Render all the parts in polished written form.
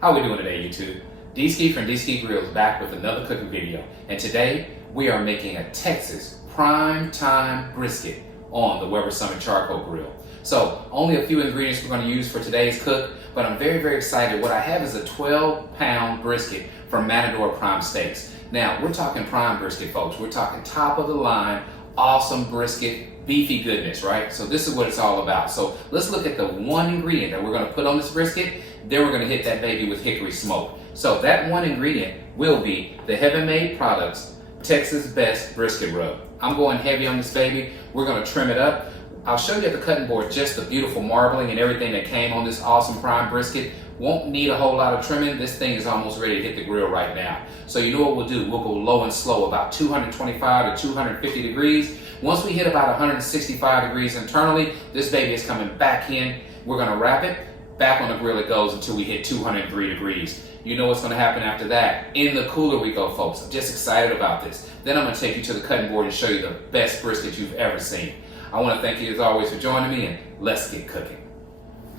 How we doing today, YouTube? D-Ski from D-Ski Grills back with another cooking video. And today we are making a Texas Prime Time Brisket on the Weber Summit Charcoal Grill. So only a few ingredients we're going to use for today's cook, but I'm very excited. What I have is a 12-pound brisket from Matador Prime Steaks. Now we're talking prime brisket, folks. We're talking top of the line, awesome brisket, beefy goodness, right? So this is what it's all about. So let's look at the one ingredient that we're going to put on this brisket. Then we're going to hit that baby with hickory smoke. So that one ingredient will be the Heaven Made Products Texas Best Brisket Rub. I'm going heavy on this baby. We're going to trim it up. I'll show you at the cutting board just the beautiful marbling and everything that came on this awesome prime brisket. Won't need a whole lot of trimming. This thing is almost ready to hit the grill right now. So you know what we'll do? We'll go low and slow, about 225 to 250 degrees. Once we hit about 165 degrees internally, this baby is coming back in. We're going to wrap it. Back on the grill it goes until we hit 203 degrees. You know what's going to happen after that. In the cooler we go, folks. I'm just excited about this. Then I'm going to take you to the cutting board and show you the best brisket you've ever seen. I want to thank you as always for joining me, and let's get cooking.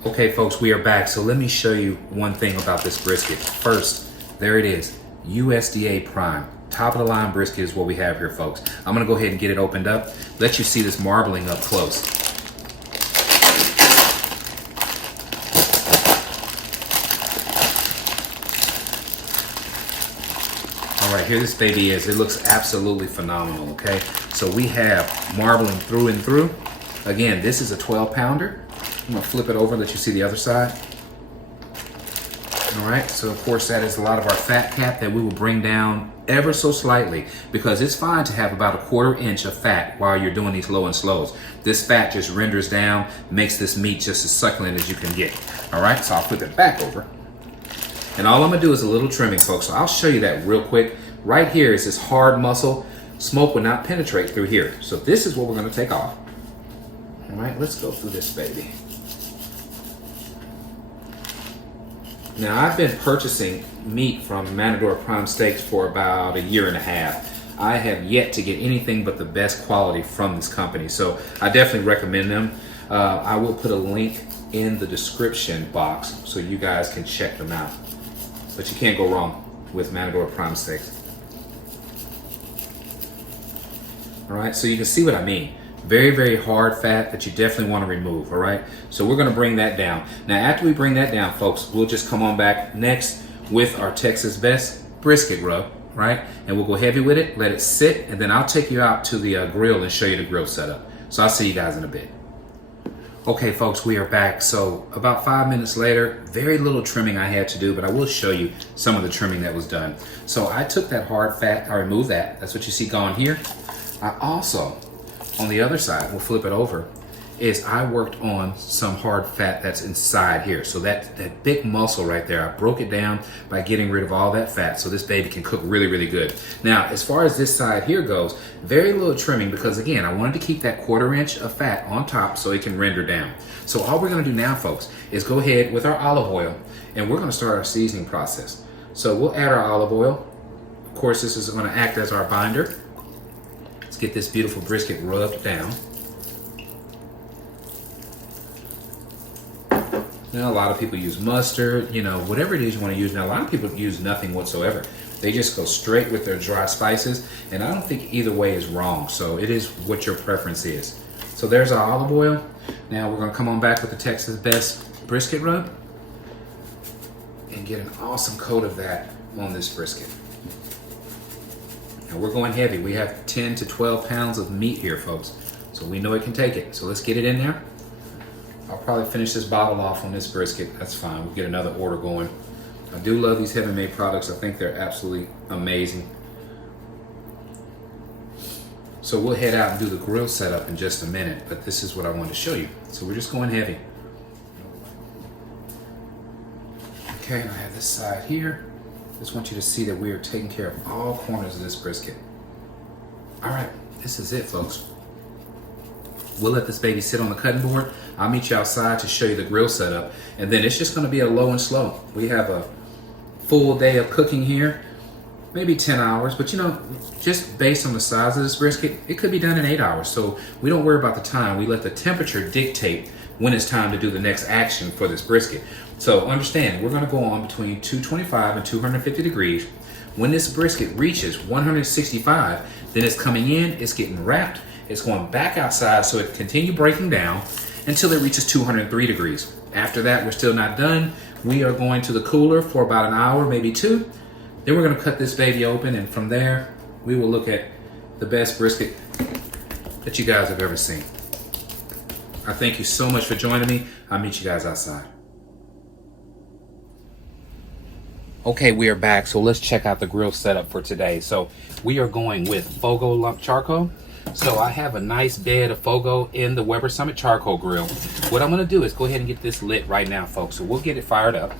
Okay, folks, we are back. So let me show you one thing about this brisket. First, there it is, USDA Prime. Top of the line brisket is what we have here, folks. I'm going to go ahead and get it opened up. Let you see this marbling up close. All right, here this baby is. It looks absolutely phenomenal, okay? So we have marbling through and through. Again, this is a 12-pounder. I'm gonna flip it over and let you see the other side. All right, so of course that is a lot of our fat cap that we will bring down ever so slightly, because it's fine to have about a 1/4 inch of fat while you're doing these low and slows. This fat just renders down, makes this meat just as succulent as you can get. All right, so I'll flip it back over. And all I'm gonna do is a little trimming, folks. So I'll show you that real quick. Right here is this hard muscle. Smoke will not penetrate through here. So this is what we're gonna take off. All right, let's go through this baby. Now I've been purchasing meat from Matador Prime Steaks for about 1.5 years. I have yet to get anything but the best quality from this company. So I definitely recommend them. I will put a link in the description box so you guys can check them out. But you can't go wrong with Matador Prime Steaks. All right, so you can see what I mean. Very hard fat that you definitely want to remove, all right? So we're gonna bring that down. Now after we bring that down, folks, we'll just come on back next with our Texas Best Brisket Rub, right? And we'll go heavy with it, let it sit, and then I'll take you out to the grill and show you the grill setup. So I'll see you guys in a bit. Okay, folks, we are back. So about 5 minutes later, very little trimming I had to do, but I will show you some of the trimming that was done. So I took that hard fat, I removed that. That's what you see gone here. I also, on the other side, we'll flip it over, is I worked on some hard fat that's inside here. So that big muscle right there, I broke it down by getting rid of all that fat so this baby can cook really good. Now, as far as this side here goes, very little trimming because again, I wanted to keep that 1/4 inch of fat on top so it can render down. So all we're gonna do now, folks, is go ahead with our olive oil and we're gonna start our seasoning process. So we'll add our olive oil. Of course, this is gonna act as our binder. Let's get this beautiful brisket rubbed down. Now, a lot of people use mustard, you know, whatever it is you want to use. Now, a lot of people use nothing whatsoever. They just go straight with their dry spices, and I don't think either way is wrong. So it is what your preference is. So there's our olive oil. Now we're going to come on back with the Texas Best Brisket Rub and get an awesome coat of that on this brisket. Now we're going heavy. We have 10 to 12 pounds of meat here, folks. So we know it can take it. So let's get it in there. I'll probably finish this bottle off on this brisket. That's fine. We'll get another order going. I do love these Heaven Made products. I think they're absolutely amazing. So we'll head out and do the grill setup in just a minute, but this is what I wanted to show you. So we're just going heavy. Okay, and I have this side here. Just want you to see that we are taking care of all corners of this brisket. All right, this is it, folks. We'll let this baby sit on the cutting board. I'll meet you outside to show you the grill setup. And then it's just gonna be a low and slow. We have a full day of cooking here, maybe 10 hours, but you know, just based on the size of this brisket, it could be done in 8 hours. So we don't worry about the time. We let the temperature dictate when it's time to do the next action for this brisket. So understand, we're gonna go on between 225 and 250 degrees. When this brisket reaches 165, then it's coming in, it's getting wrapped, it's going back outside so it can continue breaking down until it reaches 203 degrees. After that, we're still not done. We are going to the cooler for about an hour, maybe two. Then we're gonna cut this baby open, and from there, we will look at the best brisket that you guys have ever seen. I thank you so much for joining me. I'll meet you guys outside. Okay, we are back, so let's check out the grill setup for today. So we are going with Fogo lump charcoal. So I have a nice bed of Fogo in the Weber Summit charcoal grill. What I'm gonna do is go ahead and get this lit right now, folks. So we'll get it fired up.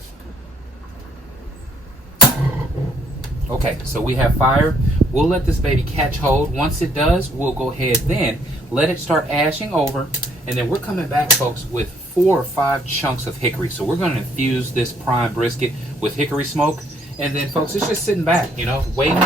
Okay, so we have fire. We'll let this baby catch hold. Once it does, we'll go ahead then let it start ashing over, and then we're coming back, folks, with 4 or 5 chunks of hickory. So we're going to infuse this prime brisket with hickory smoke, and then, folks, it's just sitting back, you know, waiting,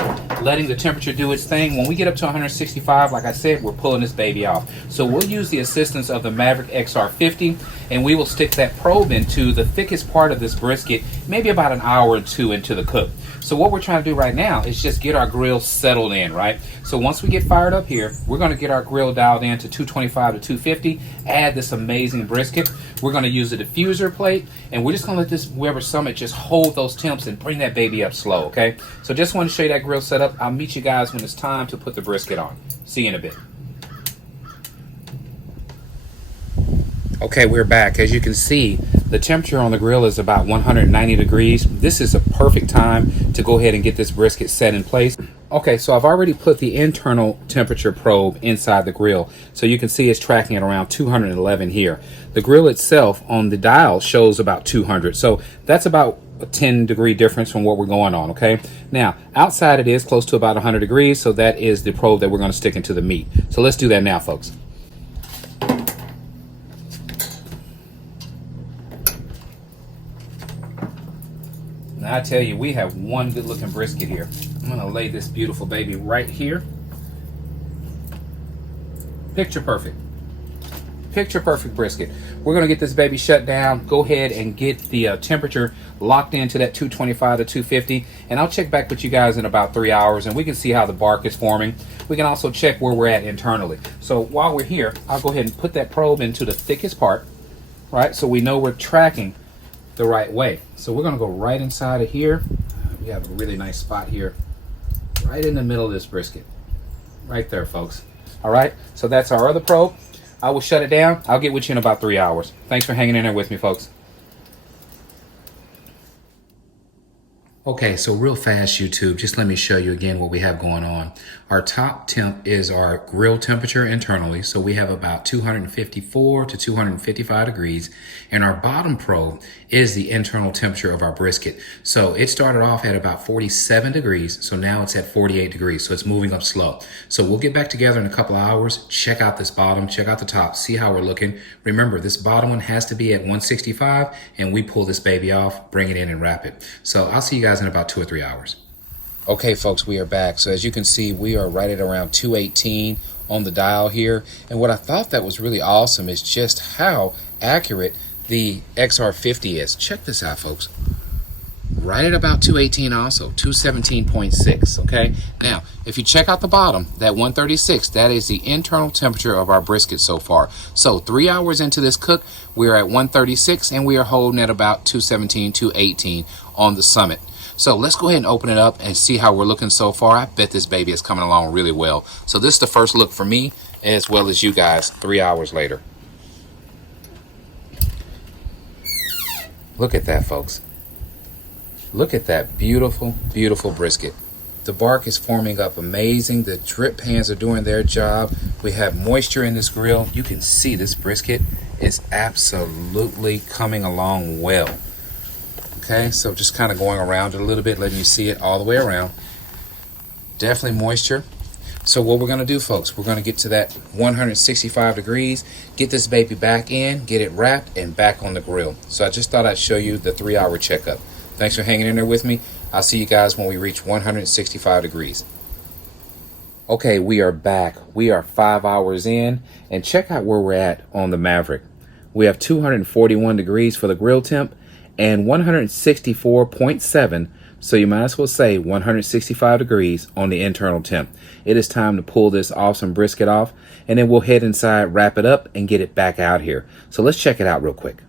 letting the temperature do its thing. When we get up to 165, like I said, we're pulling this baby off. So we'll use the assistance of the Maverick XR50, and we will stick that probe into the thickest part of this brisket, maybe about an hour or two into the cook. So what we're trying to do right now is just get our grill settled in, right? So once we get fired up here, we're going to get our grill dialed in to 225 to 250, add this amazing brisket. We're going to use a diffuser plate, and we're just going to let this Weber Summit just hold those temps and bring that baby up slow, okay? So just want to show you that grill setup. I'll meet you guys when it's time to put the brisket on. See you in a bit. Okay, we're back. As you can see, the temperature on the grill is about 190 degrees. This is a perfect time to go ahead and get this brisket set in place. Okay, so I've already put the internal temperature probe inside the grill. So you can see it's tracking at around 211 here. The grill itself on the dial shows about 200. So that's about a 10-degree difference from what we're going on, okay? Now, outside it is close to about 100 degrees, so that is the probe that we're going to stick into the meat. So let's do that now, folks. Now I tell you, we have one good looking brisket here. I'm gonna lay this beautiful baby right here. Picture perfect. Picture perfect brisket. We're gonna get this baby shut down, go ahead and get the temperature locked into that 225 to 250, and I'll check back with you guys in about 3 hours, and we can see how the bark is forming. We can also check where we're at internally. So while we're here, I'll go ahead and put that probe into the thickest part, right? So we know we're tracking the right way. So we're gonna go right inside of here. We have a really nice spot here, right in the middle of this brisket. Right there, folks. All right, so that's our other probe. I will shut it down. I'll get with you in about 3 hours. Thanks for hanging in there with me, folks. Okay, so real fast, YouTube, just let me show you again what we have going on. Our top temp is our grill temperature internally, so we have about 254 to 255 degrees, and our bottom probe is the internal temperature of our brisket. So it started off at about 47 degrees, so now it's at 48 degrees, so it's moving up slow. So we'll get back together in a couple hours, check out this bottom, check out the top, see how we're looking. Remember, this bottom one has to be at 165, and we pull this baby off, bring it in and wrap it. So I'll see you guys in about 2 or 3 hours. Okay, folks, we are back. So as you can see, we are right at around 218 on the dial here. And what I thought that was really awesome is just how accurate the XR50 is. Check this out, folks. Right at about 218 also, 217.6, okay? Now, if you check out the bottom, that 136, that is the internal temperature of our brisket so far. So 3 hours into this cook, we're at 136, and we are holding at about 217, 218 on the summit. So let's go ahead and open it up and see how we're looking so far. I bet this baby is coming along really well. So this is the first look for me as well as you guys 3 hours later. Look at that, folks. Look at that beautiful, beautiful brisket. The bark is forming up amazing. The drip pans are doing their job. We have moisture in this grill. You can see this brisket is absolutely coming along well. Okay, so just kind of going around it a little bit, letting you see it all the way around. Definitely moisture. So what we're going to do, folks, we're going to get to that 165 degrees, get this baby back in, get it wrapped, and back on the grill. So I just thought I'd show you the 3 hour checkup. Thanks for hanging in there with me. I'll see you guys when we reach 165 degrees. Okay, we are back. We are 5 hours in, and check out where we're at on the Maverick. We have 241 degrees for the grill temp, and 164.7, so you might as well say 165 degrees on the internal temp. It is time to pull this awesome brisket off, and then we'll head inside, wrap it up, and get it back out here. So let's check it out real quick.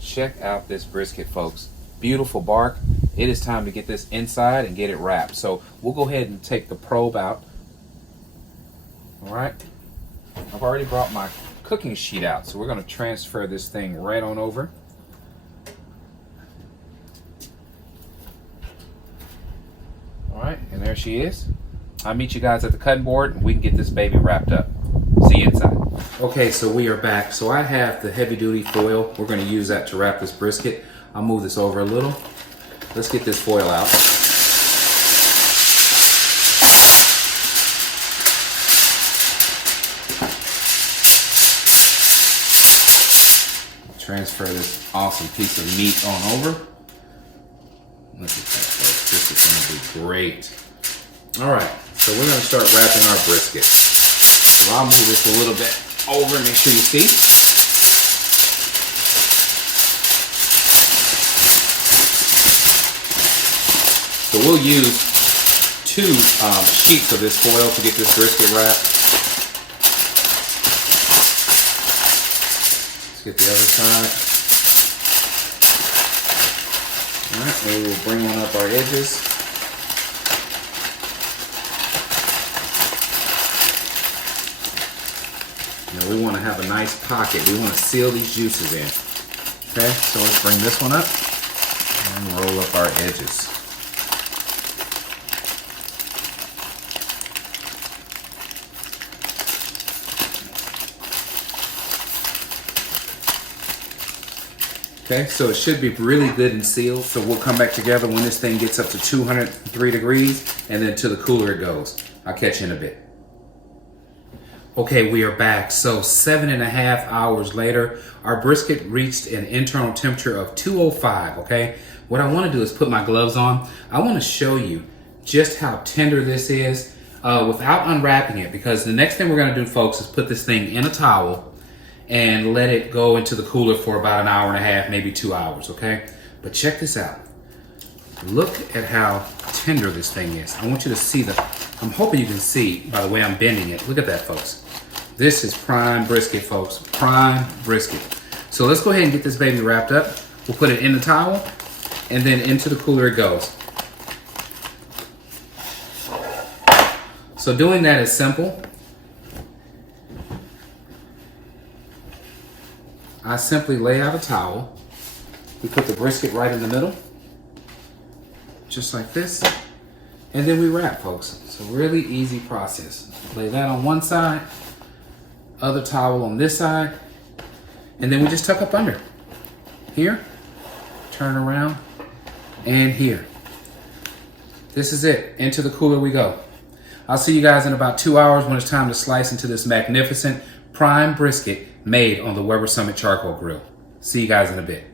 Check out this brisket, folks. Beautiful bark. It is time to get this inside and get it wrapped. So we'll go ahead and take the probe out. All right. I've already brought my cooking sheet out, so we're going to transfer this thing right on over. All right, and there she is. I'll meet you guys at the cutting board and we can get this baby wrapped up. See you inside. Okay, so we are back. So I have the heavy duty foil. We're going to use that to wrap this brisket. I'll move this over a little. Let's get this foil out. Transfer this awesome piece of meat on over. Look at that, folks. This is going to be great. All right, so we're going to start wrapping our brisket. So I'll move this a little bit over and make sure you see. So we'll use 2 sheets of this foil to get this brisket wrapped. Let's get the other side. All right, and we'll bring on up our edges. Now we want to have a nice pocket. We want to seal these juices in. Okay, so let's bring this one up and roll up our edges. Okay, so it should be really good and sealed. So we'll come back together when this thing gets up to 203 degrees and then to the cooler it goes. I'll catch you in a bit. Okay, we are back. So 7.5 hours later, our brisket reached an internal temperature of 205, okay? What I want to do is put my gloves on. I want to show you just how tender this is without unwrapping it, because the next thing we're going to do, folks, is put this thing in a towel and let it go into the cooler for about 1.5 hours, maybe 2 hours, okay? But check this out. Look at how tender this thing is. I want you to see I'm hoping you can see by the way I'm bending it. Look at that, folks. This is prime brisket, folks. Prime brisket. So let's go ahead and get this baby wrapped up. We'll put it in the towel and then into the cooler it goes. So doing that is simple. I simply lay out a towel. We put the brisket right in the middle, just like this, and then we wrap, folks. It's a really easy process. Lay that on one side, other towel on this side, and then we just tuck up under. Here, turn around, and here. This is it. Into the cooler we go. I'll see you guys in about 2 hours when it's time to slice into this magnificent prime brisket made on the Weber Summit Charcoal Grill. See you guys in a bit.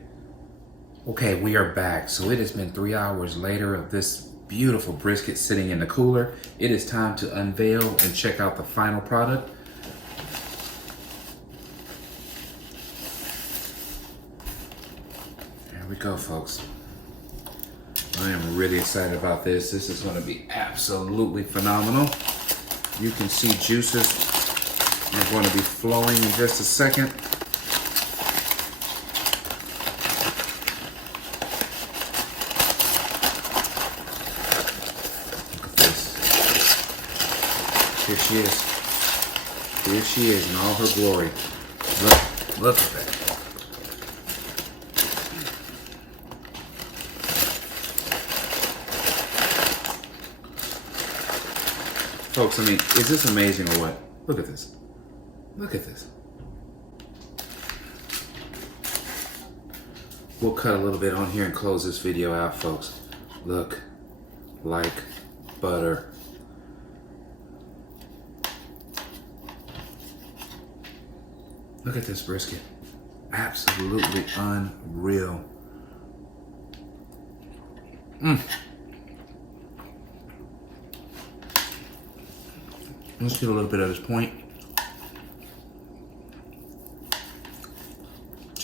Okay, we are back. So it has been 3 hours later of this beautiful brisket sitting in the cooler. It is time to unveil and check out the final product. There we go, folks. I am really excited about this. This is going to be absolutely phenomenal. You can see juices are going to be flowing in just a second. Look at this. Here she is. Here she is in all her glory. Look at that. Folks, I mean, is this amazing or what? Look at this. Look at this. We'll cut a little bit on here and close this video out, folks. Look, like butter. Look at this brisket. Absolutely unreal. Let's get a little bit of this point.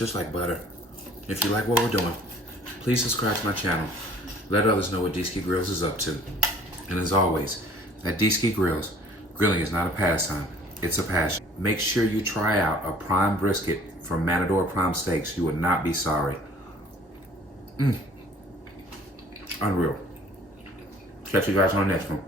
just like butter. If you like what we're doing, please subscribe to my channel. Let others know what D-Ski Grills is up to. And as always, at D-Ski Grills, grilling is not a pastime, it's a passion. Make sure you try out a prime brisket from Matador Prime Steaks. You would not be sorry. Unreal. Catch you guys on the next one.